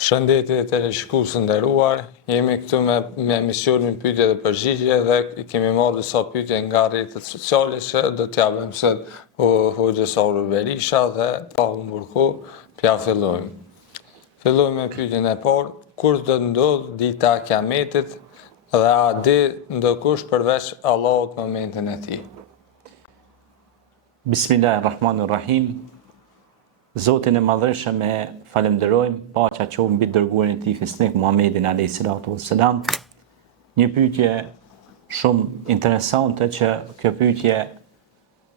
Shëndetje teleshikues të nderuar, jemi këtu me emisionin pyetje dhe përgjigje dhe kemi marrë disa pyetje nga rrjetet sociale që do t'ja bëjmë sot Hoxhës Aurel Berisha dhe pa humbur kohë, t'ja fillojmë. Fillojmë me pyetjen e parë, kur do të ndodh dita e Kiametit dhe a di ndokush përveç Allahut momentin e tij? Bismillahirrahmanirrahim. Zotin e madhëshëm e falenderojmë, paqja qoftë mbi dërguarin e tij fisnik Muhammedin alayhis salatu wassalam. Një pyetje shumë interesante që kjo pyetje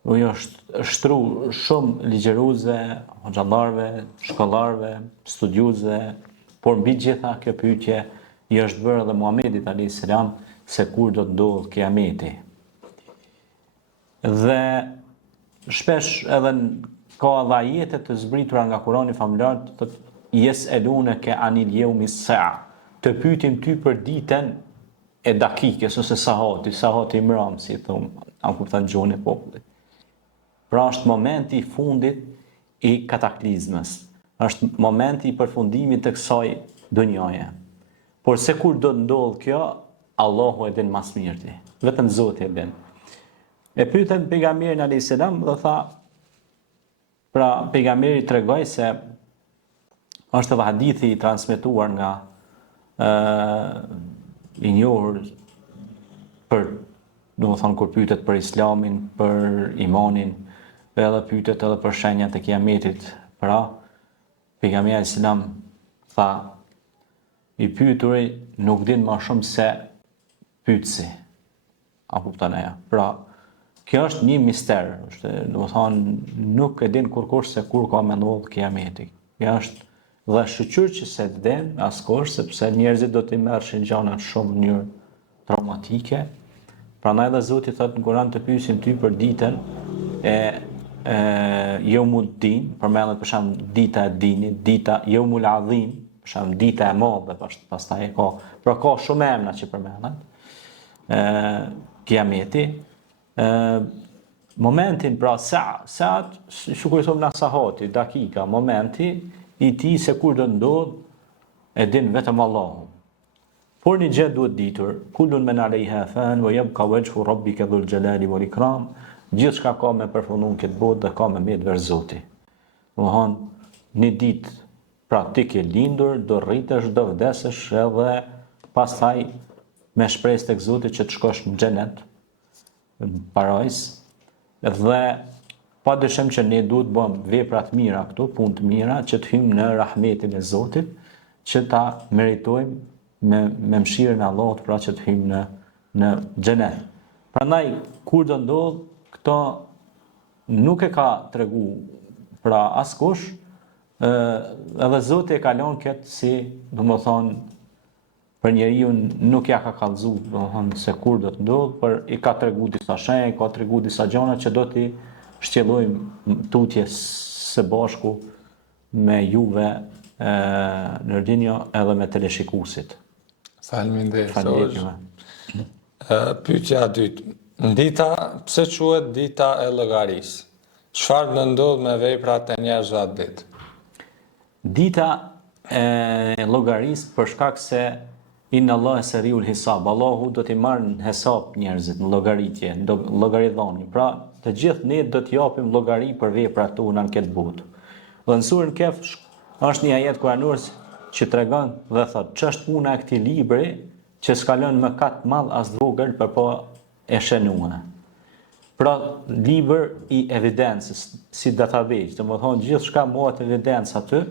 u është shtru shumë ligjëruesve, hoxhallarëve, shkollarëve, studiuesve, por mbi gjitha kjo pyetje i është bërë edhe Muhammedit alayhis salam se kur do të ndodhë Kiameti. Dhe shpesh edhe ka dhe ajete të zbritura nga Kurani famullar të thotë yes'alunaka anil yawmi s-sa'a, të pyetim ty për ditën e dakikës ose sahati i mram, si thon, apo kupton gjuhën e popullit. Pra është momenti i fundit i kataklizmës. Është momenti i përfundimit të kësaj dunjaje. Por se kur do të ndodh kjo, Allahu e din më së miri. Vetëm Zoti e din. E pyetën pejgamberin alayhis salam dhe tha, pra pejgamberi tregoi se është edhe hadithi i transmetuar nga i njohur për, domethënë kur pyetet për Islamin, për imanin, edhe pyetet edhe për shenjat e Kiametit. Pra pejgamberi alayhis salam tha, i pyeturi nuk din më shumë se pyetësi. A kupton ajo? Pra kjo është një mister, domethënë nuk e din kurkush se kur ka me ndodh Kiameti. Kjo është dhe shqyr që se din askush, sepse njerëzit do të merrshin gjana shumë në mënyrë traumatike. Prandaj dhe Zoti thotë në Kur'an të pyesim ty për ditën e Yawmuddin, përmendet për shemb dita e dinit, dita Yawmul Azim, për shemb dita e madhe, pastaj ka, pra ka shumë emra që përmendet. Kiameti. Momentin, pra saat, shukur i thomë në sahati, dakika, momenti i ti se kur do ndodh e din vetëm Allahu. Por një gjë duhet ditur, kullun men alejha fan wa yabqa wajhu rabbika dhul jalali wal ikram, gjithçka ka me përfundon këtë botë dhe ka me mbet veç Zoti. Domthonë një ditë, pra ti ke lindur, do rritesh, do vdesësh edhe pastaj me shpresë tek Zoti që të shkosh në xhenet, parajs, dhe pa dyshim që ne duhet bëjmë vepra të mira këtu, punë të mira, që të hyjmë në rahmetin e Zotit, që ta meritojmë me mëshirën e Allahut, pra që të hyjmë në xhenet. Prandaj kur do ndodh këto nuk e ka tregu pra askush, edhe Zoti e ka lënë këtë si, domethënë, për njeriu nuk ja ka kallëzu, domethënë se kur do të ndodh, por i ka tregu disa shenja, ka tregu disa gjëra që do t'i shtjellojmë tutje së bashku me juve Nerdinjo edhe me teleshikuesit. Faleminderit. Pyetja e dytë. Pse quhet dita e llogarisë? Çfarë do ndodh me veprat e njerëzve atë ditë? Dita e llogarisë për shkak se Inna Allah e seriul hisab, Allahu do t'i marrë në hesab njerëzit, në llogaritje, në llogaridhani. Pra, të gjithë ne do t'japim llogari për veprat tona në këtë botë. Dhe në surën Kehf është një ajet kuranor që tregon dhe thotë, ç'është puna e këtij libri që s'ka lënë mëkat madh as vogël, por po e shënua. Pra, libër i evidencës, si database, domethënë gjithçka mohet evidencë aty,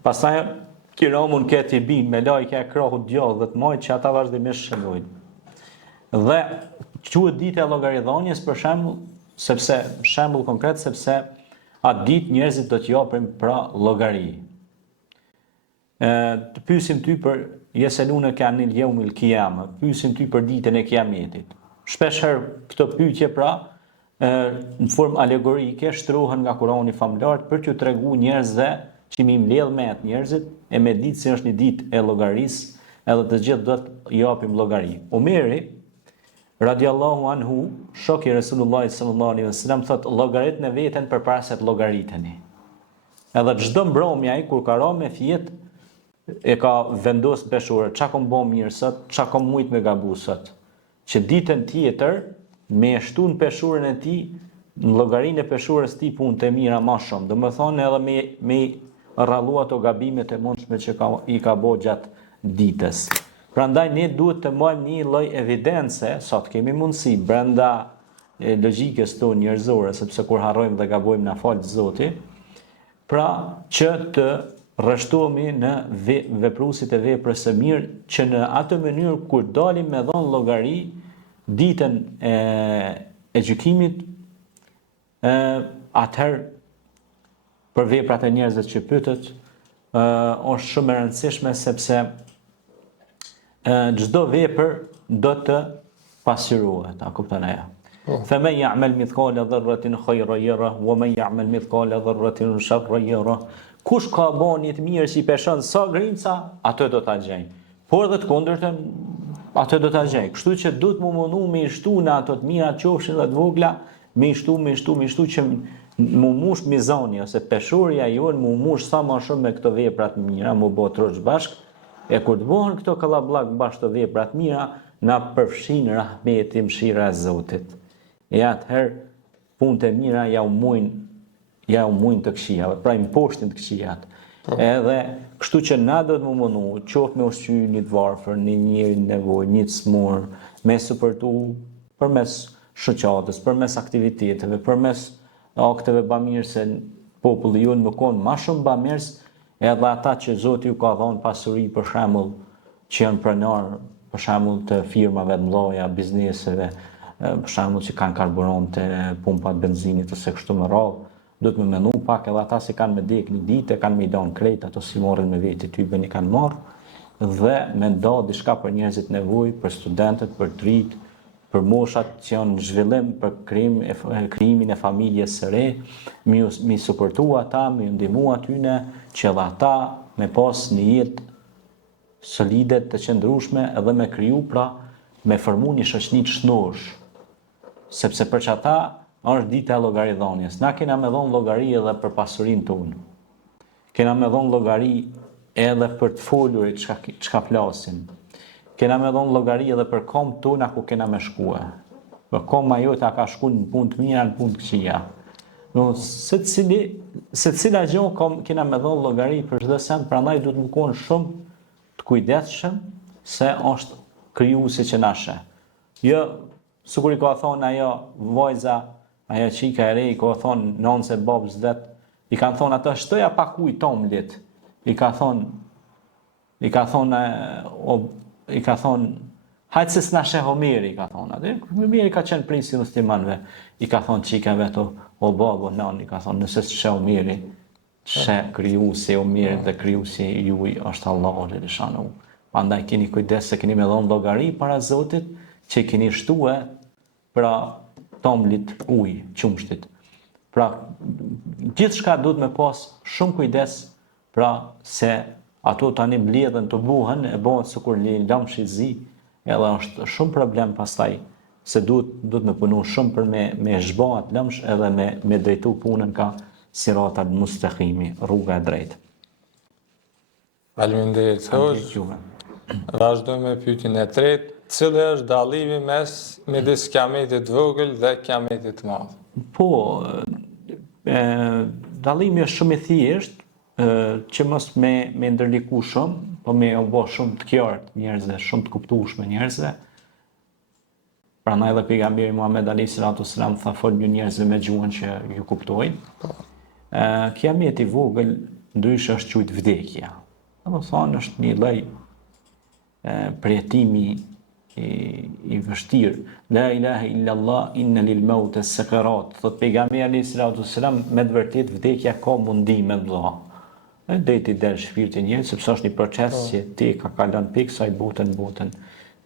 pastaj Kiramun këtë i bin me lajke e krahut djallë dhe të majtë që ata vazhdimisht shënojnë. Dhe quhet dita e llogaridhanies për shembull, sepse shembull konkret sepse atë ditë njerëzit do t'japin pra llogari. Të pyesim ty për yeselunaka anil yawmil qiyamah, pyesim ty për ditën e Kiametit. Shpesh herë këtë pyetje pra në formë alegorike shtrohen nga Kurani famullar për t'u treguar njerëzve që mi mbledh me atë njerëzit e me ditë se është një ditë e llogarisë, edhe të gjithë do të japim llogari. Omeri radiallahu anhu, shoku i Resulullah sallallahu alaihi wasallam, thotë llogaritni veten përpara se të llogariteni. Edhe çdo mbrëmje ai kur ka rënë me fjet e ka vendos peshore, qa kom bo mirë sot, qa kom mujt me gabu sot. Që ditën tjetër, me shtu në peshurën e ti, në llogarinë e peshurës ti punë të mira ma shumë. Do më thonë edhe me rrallu ato gabimet e mundshme që i ka bo gjatë ditës. Prandaj ne duhet të mojmë një lloj evidence, sot kemi mundësi brenda logjikës tonë njerëzore, sepse kur harrojmë dhe gabojmë na fal Zoti, pra që të rreshtohemi në vepruesit e veprës së mirë, që në atë mënyrë kur dalim me dhënë llogari ditën e gjykimit, atëherë për veprat e njerëzve që pytet, është shumë e rëndësishme sepse çdo vepër do të pasqyrohet, a kupton ajo? فمن يعمل مثقال ذرة خيرا يره ومن يعمل مثقال ذرة شرا يره. Kush ka bën një të mirë që i peshon sa grinca, atë do ta gjej. Por dhe të kundërtën, atë do ta gjej. Kështu që duhet më mundu me i shtu në ato të mira qofshin dhe të vogla, me i shtu që mu mush mizani ose peshurja jonë mu mush sa më shumë me këto vepra të mira, mu bë troç bashk. E kur të bëhen këto kallabllak bashkë të vepra të mira, na përfshin rahmeti, mëshira e Zotit. E atëherë punët e mira ja u mujnë të këqijave, pra i mposhtin të këqijat. Edhe kështu që na do të më mundu, qoftë me ushqy një të varfër, një njeri në nevojë, një të smur, me supportu përmes shoqatës, përmes aktiviteteve, përmes akteve bamirëse se populli jonë më konë ma shumë bamirës, edhe ata që Zoti ju ka dhënë pasuri, për shembull, që janë pronar, për shembull të firmave të mëdha, bizneseve, për shembull që kanë karburante, pumpat benzinit ose kështu me radhë, do të më menu pak edhe ata si kanë me dek një ditë, kanë me i donë krejt, ato si morën me veti tyben i kanë marrë, dhe me nda diçka për njerëzit nevojë, për studentët, për trit, për moshat që janë në zhvillim, për krijimin e familjes së re, mi suportu ata, mi ndihmu atyne, që edhe ata me pas një jetë solide të qëndrueshme edhe me kriju pra me formu një shoqni të shnosh. Sepse për që ata është dita e llogaridhënies. Na kena me dhënë llogari edhe për pasurinë tonë. Kena me dhënë llogari edhe për të folurit çka flasim. Kena me dhënë llogari edhe për kombët tona ku kena me shkue. Për komba jote ka shku në punë të mira, në punë të këqija. Secila gjë kena me dhënë llogari për çdo send, prandaj duhet të qenë shumë të kujdesshëm se është krijuesi që na sheh. Jo, sikur i ka thonë ajo vajza, ajo çika e re, i ka thonë nonse babës vet, i kanë thonë ato shtoja pa kujt tomlit. I ka thonë hajtë se s'na sheh Homeri, i ka thonë atë. Homeri ka qenë prisi muslimanëve. I ka thonë çika vet, o babo, non, i ka thonë nëse s'sheh Homeri, sheh krijuesi Homerit dhe krijuesi juaj është Allahu xhaleshanu. Prandaj keni kujdes se keni me dhënë llogari para Zotit që keni shtue pra tomlit ujë, qumshtit. Pra gjithçka duhet me pas shumë kujdes pra se ato tani mbledhen të buhen, e bëhen sikur një lamsh i zi, edhe është shumë problem pastaj se duhet me punu shumë për me zhbohat lamsh edhe me drejtu punën ka siratal mustaqimi, rruga e drejtë. Faleminderit. Vazhdojmë me pyetjen e tretë. Cili është dallimi midis kiametit vogël dhe kiametit të madh? Po, dallimi është shumë i thjeshtë, që mos me ndërliku shumë, po me u bë shumë të qartë njerëzve, shumë të kuptueshme njerëzve. Prandaj edhe pejgamberi Muhammed alayhis salam tha fol një njerëzve me gjuhën që ju kuptojnë. Kiameti i vogël ndryshe është quajtur vdekja. Domethënë është një lloj përjetimi i vështirë. La ilaha illallah inna lil maut as-sakarat. Thot pejgamberi alayhis salam me të vërtet vdekja ka mundime të mëdha. Deti del shpirti i njerëzit sepse është një proces që ti ka kalon pikë sa i botën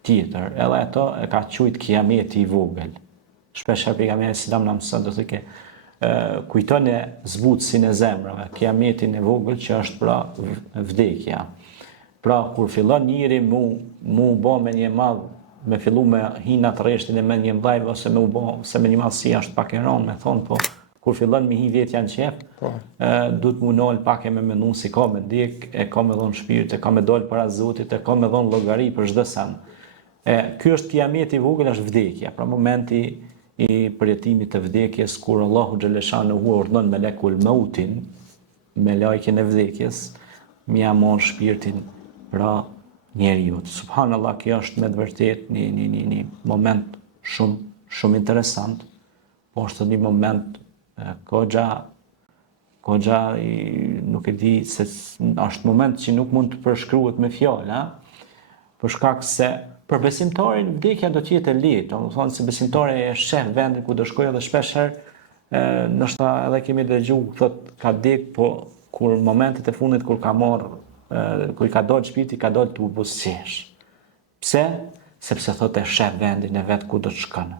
tjetër. Edhe ato e ka quajtur kiameti i vogël. Shpesh pejgamberi selam na mëson do të thënë kujton e zbutësin e zemrave, kiametin e vogël që është pra vdekja. Pra kur fillon njëri mu bë me një madh, me fillu me hinat rreshtin e me një mdhajve ose me u bë se me një madhësi është pak e rëndë me thonë, po kur fillon me hi vetë janë qef, duhet mu nol pak e me menu si ka me dik, e ka me dhon shpirt, e ka me dol para Zotit, e ka me dhon llogari për çdo sen. Ky është kiameti i vogël, është vdekja, pra momenti i përjetimit të vdekjes, kur Allahu xhaleshanuhu urdhon melekul mautin, me lajkin e vdekjes, mi amon shpirtin pra njeriu. Subhanallahu, kjo është me të vërtet një moment shumë interesant, po është një moment kogja nuk e di se është moment që nuk mund të përshkruhet me fjalë, për shkak se për besimtarin vdekja do të jetë e lehtë, domethënë se besimtari e sheh vendin ku do shkojë dhe shpeshherë ndoshta edhe kemi dëgjuar thotë ka dek, po kur momentet e fundit kur ka kur i ka dalë shpirti, ka dalë të buzëqesh. Pse? Sepse thotë e sheh vendin e vet ku do të shkon.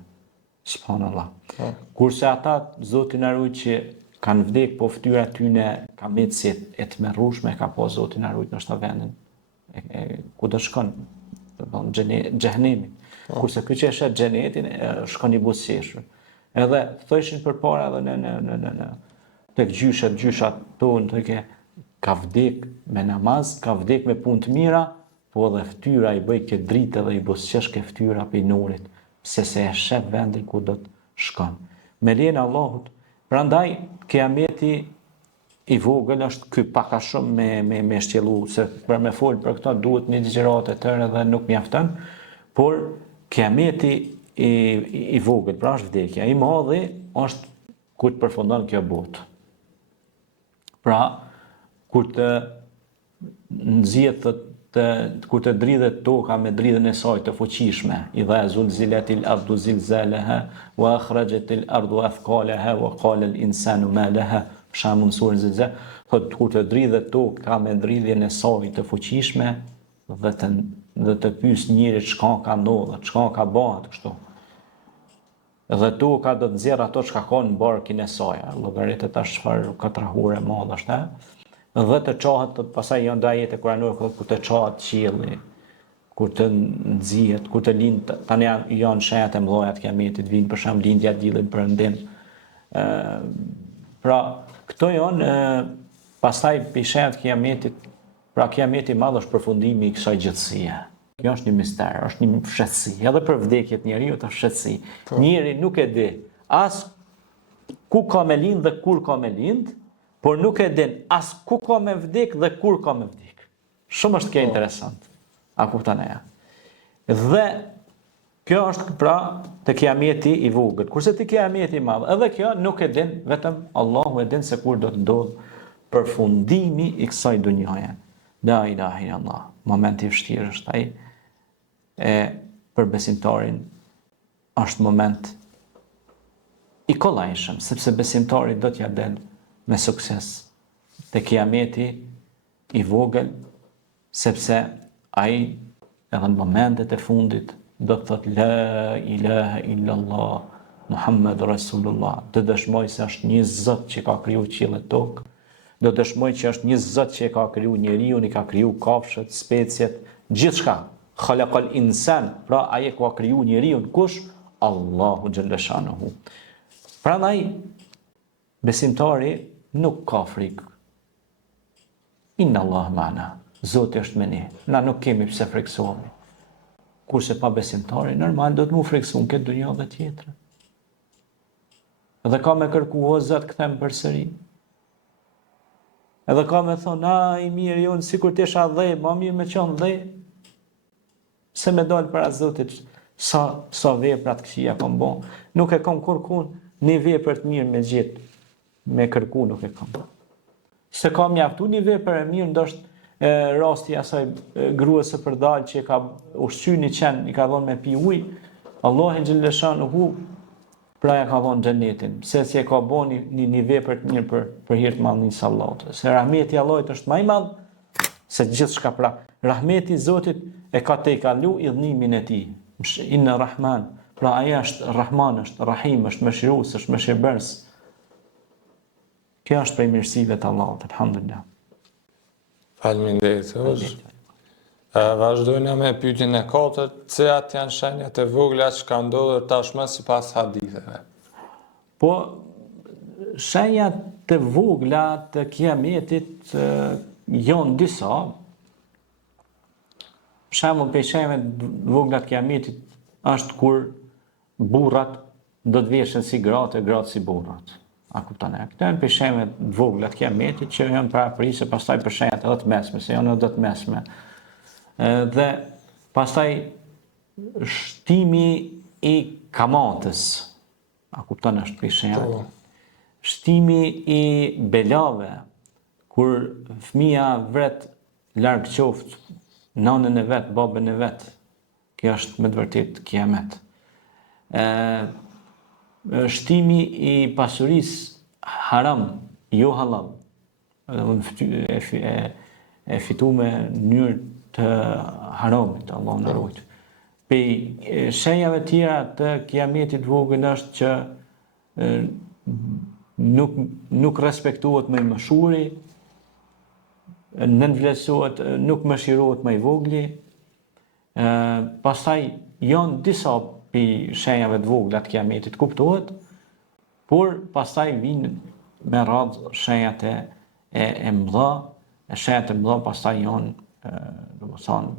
Subhanallahu. Kurse ata Zoti na ruaj që kanë vdek, po fytyra tyne ka meci e tmerrushme, ka po Zoti na ruaj ndoshta vendin ku do shkon, xhenemi. Kurse ky që e sheh xhenetin shkon i buzëqesh. Edhe thoshin përpara edhe në tek gjyshat tonë, tek ka vdek me namaz, ka vdek me punë të mira, po edhe fytyra i bëj këtë dritë dhe i buzëqesh ke fytyra pe nurit, pse se e shef vendin ku do të shkon. Me lejen e Allahut, prandaj kiameti i vogël është ky pak a shumë me shtjellu, se për me fol për këto duhet një ligjëratë e tërë dhe nuk mjafton, por kiameti i vogël, pra është vdekja, i madhi është kur të përfundon kjo botë. Pra, kur të nxjihet kur të dridhet toka me dridhen e saj të fuqishme, idha zulzilatil ardu zilzalaha wa akhrajatil ardu athqalaha wa qala al insanu ma laha, shamun surën Zilzal, thotë kur të dridhet toka me dridhjen e saj të fuqishme dhe të pyes njerit çka ka ndodhur, çka ka bëhet kështu. Dhe toka do të nxjerrë ato çka ka në barkin e saj, llogaritë tash çfarë katrahure e madhe është, dhe të çohet, pastaj janë ajete kuranore kur të çohet qielli, kur të nxihet, kur të lind, tani janë shenjat e mëdha të kiametit, vijnë për shemb lindja e diellit perëndim. Pra, këto janë pastaj shenjat e kiametit, pra kiameti i madh është përfundimi i kësaj gjëtësie. Kjo është një mister, është një fshehtësi, edhe për vdekjet njeriu është fshehtësi. Njeri nuk e di as ku ka me lind dhe kur ka me lind, por nuk e din as ku ka me vdek dhe kur ka me vdek. Shumë është kjo interesant. A kupton ajo? Dhe kjo është pra te kiameti i vogël. Kurse te kiameti i madh, edhe kjo nuk e din, vetëm Allahu e din se kur do të ndodh përfundimi i kësaj dunjaje. La ilaha illallah. Momenti i vështirë është ai. Për besimtarin është moment i kollajshëm, sepse besimtari do t'ja del me sukses te kiameti i vogël, sepse ai edhe në momentet e fundit do të thotë la ilaha illallah Muhammed Rasulullah, do dëshmoj se është një Zot që ka kriju qiell e tokë, do dëshmoj që është një Zot që ka kriju njeriu, i ka kriju kafshët, speciet, gjithçka. Khalaqal insan, pra ai e ka kriju njeriu, kush? Allahu xhaleshanuhu. Prandaj besimtari nuk ka frikë. Inna Allah mana. Zoti është me ne. Na nuk kemi pse friksohemi. Kurse pa besimtari normal do të mu friksohen këtë dunjë dhe tjetrën. Edhe ka me kërku o Zot kthem përsëri. Edhe ka me thonë, i mirë jonë, sikur të isha dhej, ma mirë me qenë dhej, se me dalë para Zotit, sa veprat këqija kom bon. Nuk e kom kërkun, një vepër të mirë me gjithë, me kërku nuk e kom. Se ka mjaftu një vepër e mirë, ndoshtë rasti asaj gruës së përdalë që ka ushqy një qenë, i ka dhonë me pi ujë, Allahin xhaleshanuhu, pra ja ka dhonë xhenetin, se si e ka bon një vepër të mirë për hir të madhënisë së Allahut. Se rahmeti i Allahut është më i madh se gjithçka, pra rahmeti i Zotit e ka te i kalu idhnimin e tij. Inna Rahman, pra ai është Rahman, është Rahim, është mëshirues, është mëshirbërës. Kjo është prej mirësive të Allahut, alhamdulillah. Faleminderit. Vazhdojna me pyetjen e katërt, cilat janë shenjat e vogla që kanë ndodhur tashmë sipas haditheve. Po shenjat të vogla të kiametit janë disa. Për shembull, për shenjat të vogla të kiametit është kur burrat do të veshen si gratë e gratë si burrat. A kupton? Këto janë për shenjat të vogla të kiametit që janë paraprisë, pastaj për shenjat edhe të mesme, se janë edhe të mesme. Dhe pastaj shtimi i kamatës. A kupton është për shenjat? Shtimi i belave, kur fëmia vret larg qoftë nanën e vet, babën e vet. Kjo është me të vërtetë kiamet. Shtimi i pasurisë haram, jo halal. E fitu me mënyrë të haramit, Allah në rujt. Pe shenjave tjera të kiametit vogël është që nuk respektohet më i mëshuri, nënvlerësohet, nuk mëshirohet më i vogli. Pastaj janë disa pi shenjave të vogla të kiametit kuptohet, por pastaj vinë me radhë shenjat e mëdha, shenjat e mëdha pastaj janë, domethënë,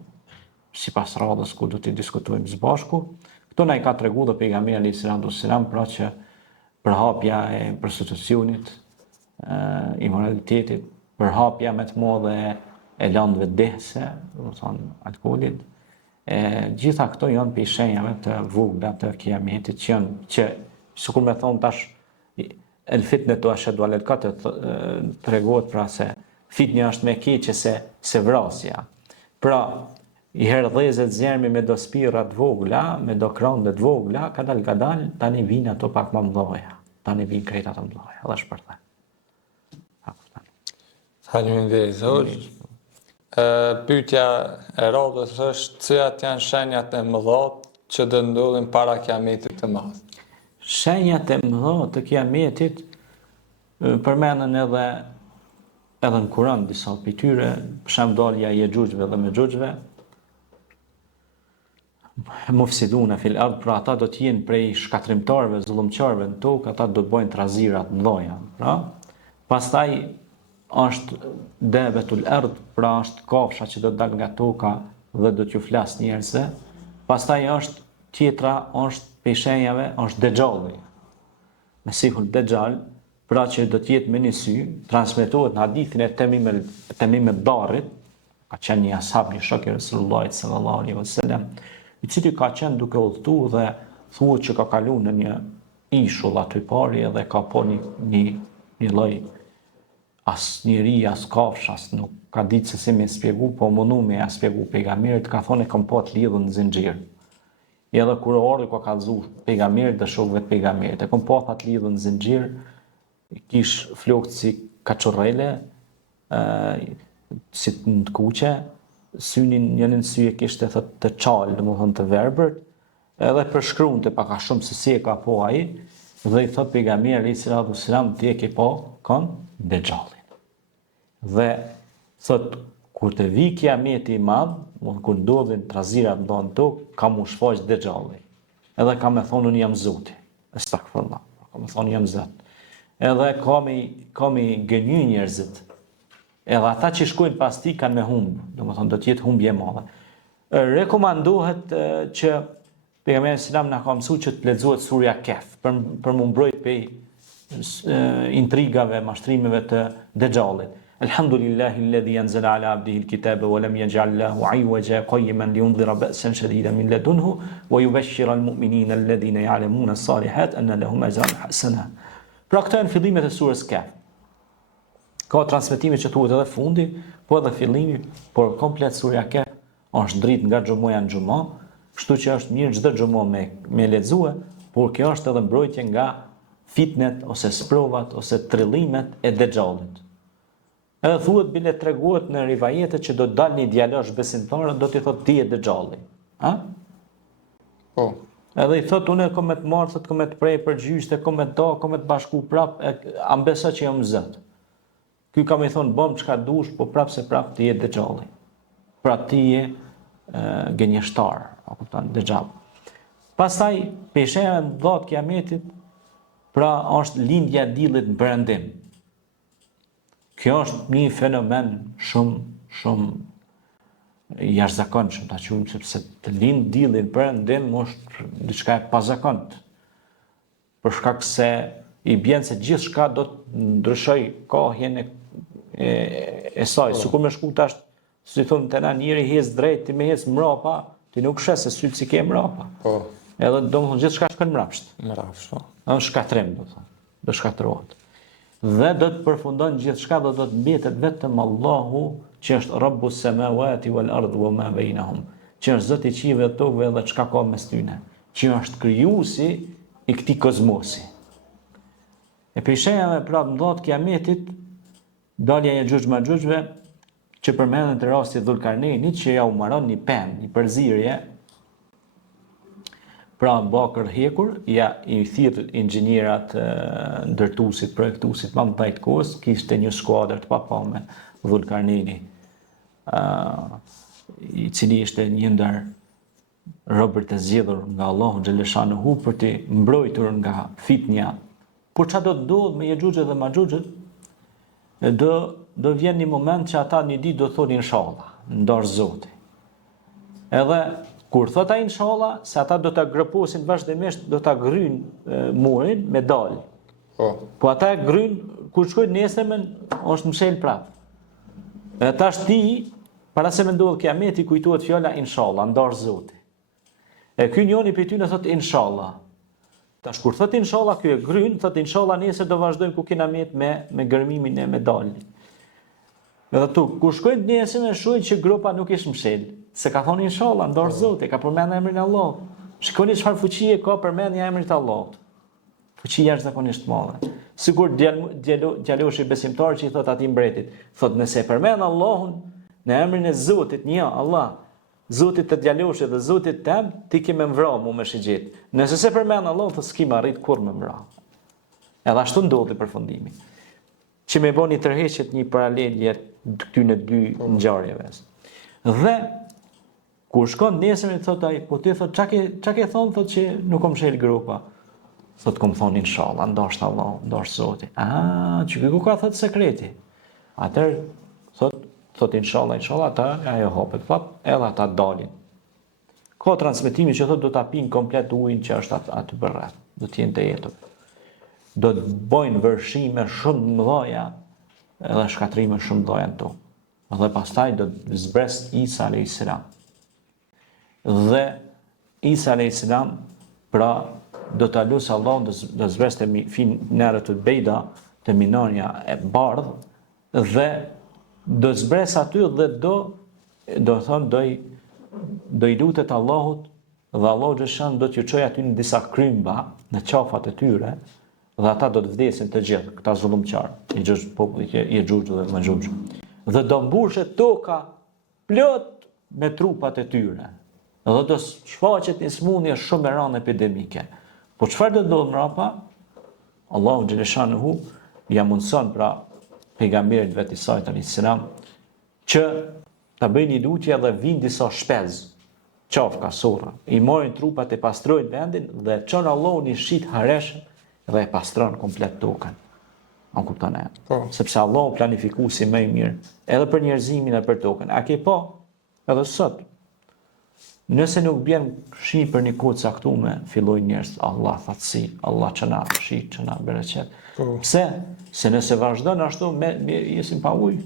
sipas radhës ku do t'i diskutojmë së bashku. Këto na i ka tregu dhe pejgamberi alayhis salam, pra që përhapja e prostitucionit, imoralitetit, përhapja me të madhe e lëndëve dehse, domethënë alkoolit. Gjitha këto janë për shenjave të vogla të kiametit që sikur me thonë tash el fitnetu ashaddu alal qatl tregohet pra se fitnja është më e keqe se vrasja. Pra i herdhezet zjarmi me do spirra të vogla, me do krande të vogla, kadal tani vinë ato pak më mëdha. Tani vinë krejta të mëdha. Edhe është për ta. Faleminderit zot. Pyetja e radhës është cilat janë shenjat e mëdha që do ndodhin para kiametit të madh. Shenjat e mëdha të kiametit përmenden edhe në Kur'an disa prej tyre, për shembull dalja e Yexhuxhve dhe Mexhuxhve. Mufsiduna fil ard, pra ata do të jenë prej shkatrimtarëve, zullumçarëve në tokë, ata do të bëjnë trazira të mëdha, pra. Pastaj është debetul ard, pra është kafsha që do të dalë nga toka dhe do t'ju flas njerëzve. Pastaj është tjetra, është prej shenjave, është Dexhalli. Mesihul Dexhal, pra që do të jetë me një sy, transmetohet në hadithin e Temim Darrit, ka qenë një ashab, një shok i Resulullahit sallallahu alaihi wasallam, i cili ka qenë duke udhëtuar dhe thuhet që ka kaluar në një ishull aty pari edhe ka po një lloj as njeri, as kafsh, as nuk ka ditë se si me spjegu, po mundu me ja spjegu pejgamberit, ka thonë e kam po të lidhur në zinxhir. Edhe kur ardhi ka kallëzuar pejgamberit dhe shokëve të pejgamberit, e kam po të lidhur në zinxhir, kish flokët si kaçorrele, si në të kuqe, synin njënin sy e kishte të qalë, domethënë të verbërt, edhe përshkruante pak a shumë se si e ka po ai, dhe i thot pejgamberi alayhis salam ti e ke po kon Dexhallin. Dhe thot kur të vi kiameti i madh, kur ndodhin trazirat në tokë, ka mu shfaq Dexhalli. Edhe ka me thonë unë jam Zoti. Astaghfirullah. Ka me thonë jam Zot. Edhe ka mi gënjy njerëzit. Edhe ata që shkojnë pas tij kanë me humb, domethënë do të jetë humbje e madhe. Rekomandohet që pejgamberi selam na ka mësuar që të lexohet surja Kehf për mu mbrojt prej intrigave, mashtrimeve të Dexhallit. Alhamdulillahi alladhi anzala ala abdihi alkitaba wa lam yaj'al lahu 'iwaja qayyiman liyundhira ba'san shadidan min ladunhu wa yubashshira almu'minina alladhina ya'lamuna as-salihat anna lahum ajran hasana. Pra këto janë fillimet e surës Kehf. Ka transmetime që thuhet edhe fundi, po edhe fillimi, por komplet surja Kehf është dritë nga xhumoja në xhumo, kështu që është mirë çdo xhumo me lexue, por kjo është edhe mbrojtje nga fitnet ose sprovat ose trillimet e Dexhallit. Edhe thuhet bile treguohet në rivajete që do të dalë një djalosh besimtar, do t'i thotë ti e Dexhalli. Ha? Po. Edhe i thotë unë kam të marr, thotë kam të prej për gjyqte, kam të bashku prap, ambesa që jam Zot. Ky kam i thonë bëm çka dush, po prap se prap ti je Dexhalli. Pra ti je gënjeshtar, a kupton Dexhall. Pastaj pesha e dhot kiametit Pra është lindja e diellit në perëndim. Kjo është një fenomen shumë jashtëzakonshëm, ta quajmë, sepse të lind dielli në perëndim është diçka e pazakontë. Për shkak se i bjen se gjithçka do të ndryshoj kohjen e saj. Sikur më shku tash, si thonë të na, njëri hes drejt, ti më hes mbrapa, ti nuk shes se syt si ke mbrapa. Po. Edhe domethënë gjithçka shkon mbrapsht. Mbrapsht, po. Është shkatrim, do të thonë. Do shkatrohet. Dhe do të përfundon gjithçka, do të mbetet vetëm Allahu, që është Rabbus samawati wal ardh wa ma bainahum, që është Zoti i qiellit dhe tokëve dhe çka ka mes tyre, që është krijuesi i këtij kozmosi. E peshenjave pra ndodh kiametit, dalja e Xhuxh Maxhuxhve, që përmendet në rasti Dhulkarnenit, që ja u maron një pemë, një përzierje, pra bakër hekur, ja i thirr inxhinierat ndërtuesit, projektuesit më të kohës, kishte një skuadër të papame Dhulkarneni, i cili ishte një ndër robërit e zgjedhur nga Allahu xhaleshanuhu për të mbrojtur nga fitnja. Por çfarë do të ndodh me Yexhuxhet dhe Maxhuxhet? Do vjen një moment që ata një ditë do thonë inshallah, ndar Zoti. Edhe kur thot ai inshallah, se ata do ta groposin vazhdimisht, do ta gryjnë murin me dal. Po ata e gryjnë, kur shkojnë nesërmen, është mshel prap. Edhe tash ti, para se me ndodh kiameti, kujtohet fjala inshallah, ndar Zoti. E ky njëri prej tyre thot inshallah. Tash kur thot inshallah, ky e gryn, thot inshallah nesër do vazhdojmë ku kena me gërmimin e medalit. Edhe tu, kur shkojnë nesër e shohin që gropa nuk është mshel, se ka thonë inshallah, ndar Zoti, ka përmendur emrin e Allahut. Shikoni çfarë fuqie ka përmendja e emrit të Allahut. Fuqi jashtëzakonisht të madhe. Sigur djaloshi besimtar që i thot atij mbretit, thot nëse e përmend Allahun në emrin e Zotit, një Allah, Zotit të djaloshit dhe Zotit tem, ti ke më vrarë mu me shigjet. Nëse se përmend Allahun, thot s'ki më arrit kur më vrarë. Edhe ashtu ndodhi përfundimi. Që me bëni tërheqjet një paralelje këtyre dy ngjarjeve. Dhe kur shkon nesër thot ai, po ti thot çka ke thon, thot që nuk kom shel grupa. Thot kom thon inshallah, ndoshta Allah, ndoshta Zoti. Që ku ka thot sekreti. Atëherë thot inshallah, ata ajo hopet pap, edhe ata dalin. Ka transmetimi që thot do ta pinë komplet ujin që është aty për rreth, do të jenë të jetur. Do të bëjnë vërshime shumë të mëdha edhe shkatrime shumë të mëdha në tokë. Dhe pastaj do të zbres Isa alayhis salam. Dhe Isa alayhis salam pra do ta lusë Allahun do zbreste nërët të bejda të minonja e bardh dhe do zbres aty dhe do i lutet Allahut dhe Allahu xhashan do t'ju çojë aty në disa krymba në qafat e tyre dhe ata do të vdesin të gjithë, këta zullumqar, i Yexhuxh dhe Maxhuxh. Dhe do mbushet toka plot me trupat e tyre. Dhe do shfaqet një smundje shumë e rëndë epidemike. Po çfarë do ndodh mbrapa? Allahu xhaleshanuhu ja mundson pra pejgamberit vetë Isa alayhis salam që ta bëjnë një lutje dhe vinë disa shpez, qafka, sorra, i marrin trupat e pastrojnë vendin dhe çon Allahu një shit hareshën dhe e pastron komplet tokën. A kupton e? Sepse Allahu planifikuesi më i mirë edhe për njerëzimin e për tokën. A ke pa? Edhe sot. Nëse nuk bjen shi për një kohë caktuar, fillojnë njerëz, Allah thatësi, Allah çana shi, çana bereqet. Pse? Se nëse vazhdon ashtu me jesim pa ujë,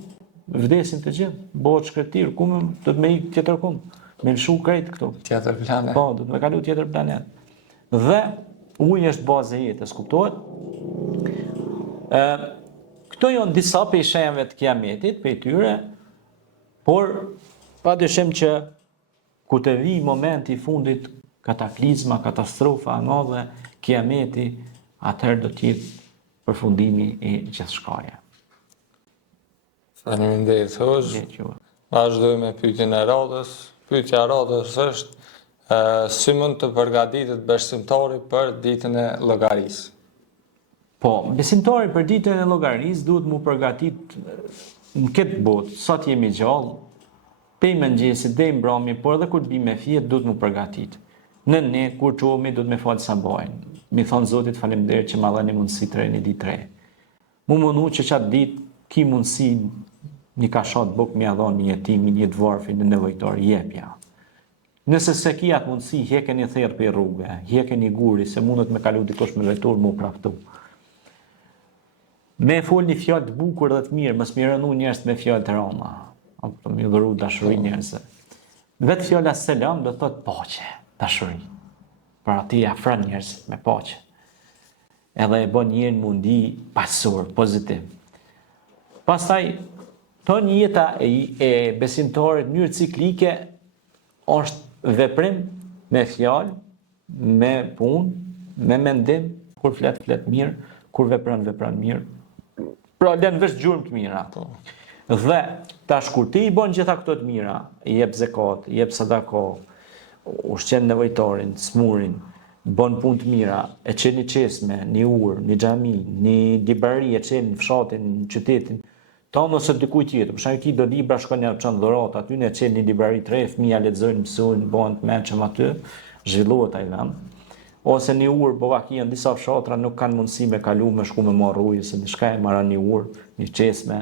vdesin të gjithë, bëhet shkretir, ku do të më ik tjetër kum, me lshu krejt këtu. Tjetër planet. Po, do të më kalu tjetër planet. Dhe uji është baza e jetës, kuptohet? Këto janë disa prej shenjave të kiametit, prej tyre, por padyshim që ku të vi momenti i fundit, kataklizma, katastrofa e madhe, kiameti, atëherë do të jetë përfundimi i gjithçkaje. Faleminderit hoxh. Vazhdojmë me pyetjen e radhës. Pyetja e radhës është si mund të përgatitet besimtari për ditën e llogarisë? Po, besimtari për ditën e llogarisë duhet mu përgatit në këtë botë, sa të jemi gjallë, pej mëngjesit deri mbrëmje, por edhe kur të bim me fjet duhet mu përgatit. Në ne kur çohemi duhet me fal sabajin. mi thonë Zotit faleminderit që ma dheni mundësi të re një ditë re. Mu mundu që qatë ditë ki mundësi një kashat buk mi adhon një jetimi, një dvarfi, një nevojtar, jepja. Nëse se ki atë mundësi, hjeke një therë për rrugë, hjeke një guri, se mundet me kalu dikosh me vetur mu praftu. Me fol një fjallë të bukur dhe të mirë, mës mi rënu njerës me fjallë të roma. Të mi dhuru dashuri njerëse. Vetë fjalla selam do thot paqe, dashuri. Pra ti afran njerëzit me paqe. Edhe e bën njën mundi pasur, pozitiv. Pastaj, ton jeta e besimtarit njërë ciklike është veprim me fjalë, me punë, me mendim, kur flet mirë, kur vepran mirë. Pra lën vesh gjurmë të mira. Dhe tash kur ti i bën gjitha këto të mira, i jep zekat, i jep sadaka, ushqen nevojtarin, smurin, bën punë të mira, e çel një çesme, një urë, një xhami, një libari, e çel në fshatin, në qytetin, tonë ose dikujt tjetër. Për shembull, ki do libra shkon në çan dhuratë, aty ne çel një libari të re, fëmia lexojnë, mësojnë, bëhen të mençëm aty, zhvillohet ai vend. Ose një urë, bovaki në disa fshatra nuk kanë mundësi me kalu me shku me marr ujë, se diçka e marrën një urë, një çesme.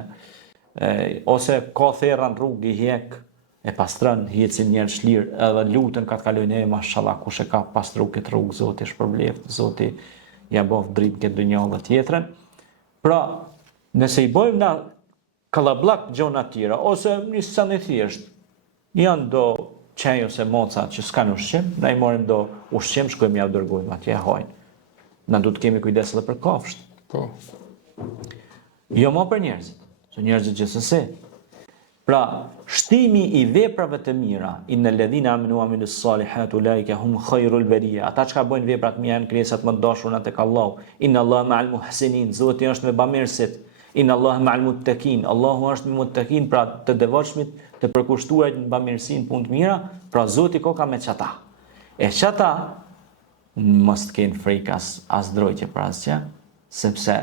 Ose ka therra në rrugë, i hjek, e pastron, hiqin njerëz lirë, edhe lutën ka të kalojnë e mashallah, kush e ka pastru këtë rrugë, Zoti shpërbleft, Zoti ja bof dritë këtë dynjë dhe tjetrën. Pra, nëse i bojmë na kallabllak gjona të tjera, ose një sa në thjesht, janë do qej ose moca që s'kanë ushqim, na i morim do ushqim, shkojmë ja u dërgojmë atje hajnë. Na du të kemi kujdes edhe për kafsht. Po. Jo më për njerëzit, se njerëzit gjithsesi. Pra, shtimi i veprave të mira, innal ladhina amanu wa amilus salihati ulaika hum khairul bariya. Ata që bojnë vepra të mira janë krijesat më të dashura tek Allahu. Inna Allaha ma'al muhsinin. Zoti është me bamirësit. Inna Allaha ma'al muttaqin. Allahu është me muttaqin, pra të devotshmit, të përkushtuarit në bamirësinë, punë të mira, pra Zoti ka me çata. E çata mos të kenë frikë as drojtje për asgjë, sepse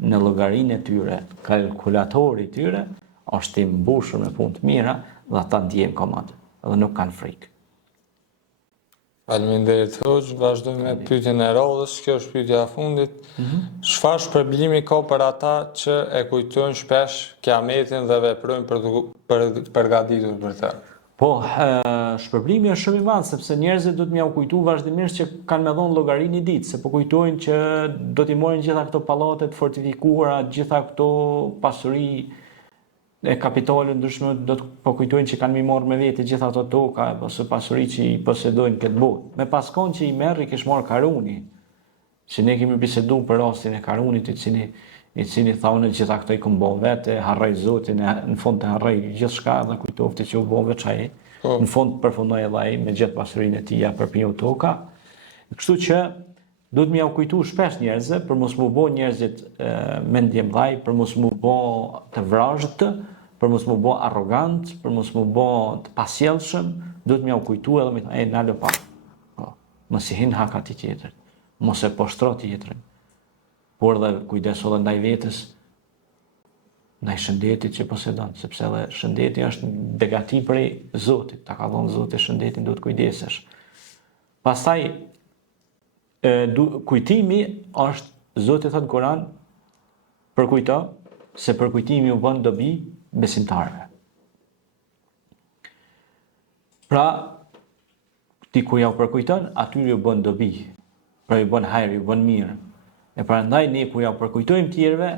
në llogarinë e tyre, kalkulatori i tyre është i mbushur me punë të mira dhe ata ndjejnë komand dhe nuk kanë frikë. Faleminderit Hoxh, vazhdojmë me pyetjen e radhës, kjo është pyetja e fundit. Çfarë shpërblimi ka për ata që e kujtojnë shpesh kiametin dhe veprojnë për të përgatitur për të? Po, shpërblimi është shumë i madh sepse njerëzit do të m'ia kujtu vazhdimisht që kanë me dhënë llogarinë një ditë, se po kujtojnë që do t'i marrin gjitha këto pallate të fortifikuara, gjitha këto pasuri e kapitalin ndryshme, do të po kujtojnë që kanë mi marrë me vete gjitha ato toka ose pasuri që i posedojnë këtë botë. Me paskon që i merr i kish marrë Karuni, që ne kemi bisedu për rastin e Karunit, i cili thonë gjitha këto i kam bën vetë, harroj Zotin, në fund të harroj gjithçka dhe kujtofte që u bën veç ai. Në fund përfundoi edhe ai me gjithë pasurinë e tij përpiu toka. Kështu që duhet m'ia kujtu shpesh njerëzve për mos mu bë njerëzit me ndjemllaj, për mos mu bë të vrazhët, për mos mu bë arrogant, për mos mu bë të pasjellshëm, duhet m'ia kujtu edhe me thonë, nalo pa. Po, mos i hin hak atij tjetrit, mos e poshtro tjetrin. Por dhe kujdeso dhe ndaj vetës, ndaj shëndetit që posedon, sepse edhe shëndeti është negativ prej Zotit, ta ka dhënë Zoti shëndetin, duhet kujdesesh. Pastaj kujtimi është, Zoti thot në Kur'an, përkujto se përkujtimi u bën dobi besimtarëve. Pra, ti kur ja u përkujton, atyre ju bën dobi, pra ju bën hajër, ju bën mirë. E prandaj ne kur ja u përkujtojmë tjerëve,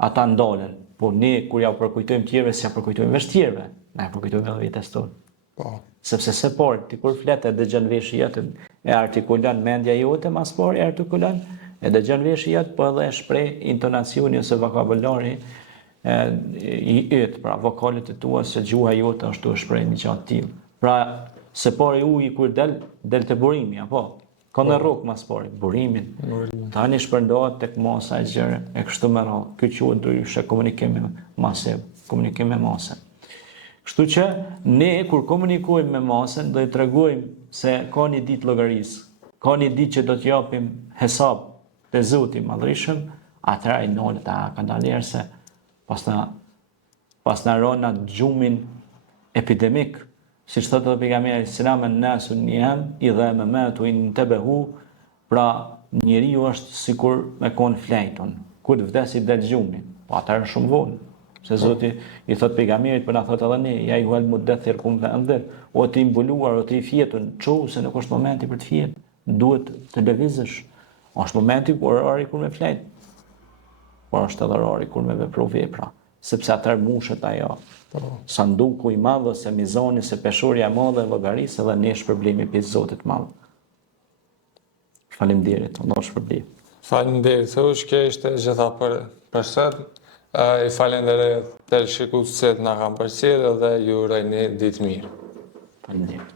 ata ndalen, por ne kur ja u përkujtojmë tjerëve, si ja përkujtojmë vesh tjerëve, na ja përkujtojmë edhe vetes tonë. Po. Sepse se por, ti kur flet e dëgjon veshin jotën, e artikulon mendja jote mas por, e artikulon, e dëgjon veshin jot, po edhe e shpreh intonacioni ose vokabulari i yt, pra vokalet e tua se gjuha jote është të shpreh një gjë të tillë. Pra, se por i uji kur del te burimi, apo ka në rrugë mas pori, burimin. Tani shpërndohet tek masa e gjëre, e kështu me radhë. Ky quhet ndryshe komunikim masiv, komunikim me masën. Kështu që ne kur komunikojmë me masën, do i tregojmë se ka një ditë llogarisë, ka një ditë që do të japim hesab te Zoti i Madhërisëm, atëra i nolet ka dalë se pas na rona gjumin epidemik, si që thotë dhe pejgamberi selam nasu niyam idha mamatu intabahu, pra njeriu është sikur me kon flejton, kur të vdes i del gjumi, po atëherë shumë vonë. Se Zoti i thot pejgamberit, për na thot edhe ne, ja ju al-mudaththir kum fa'andhir, o ti mbuluar, o ti i fjetun, çu se nuk është momenti për të fjet, duhet të lëvizësh. Është momenti kur orari kur me flet. Por është edhe orari kur me vepru vepra, sepse atëherë mushet ajo. Sanduku i madh ose mizoni se peshorja e madhe e llogarisë dhe ne shpërblimi pjesë Zotit madh. Faleminderit, Allah shpërblim. Faleminderit, thosh kjo ishte gjitha për sot. I falenderoj të shikuesit na kanë pëlqyer dhe ju uroj një ditë mirë. Faleminderit.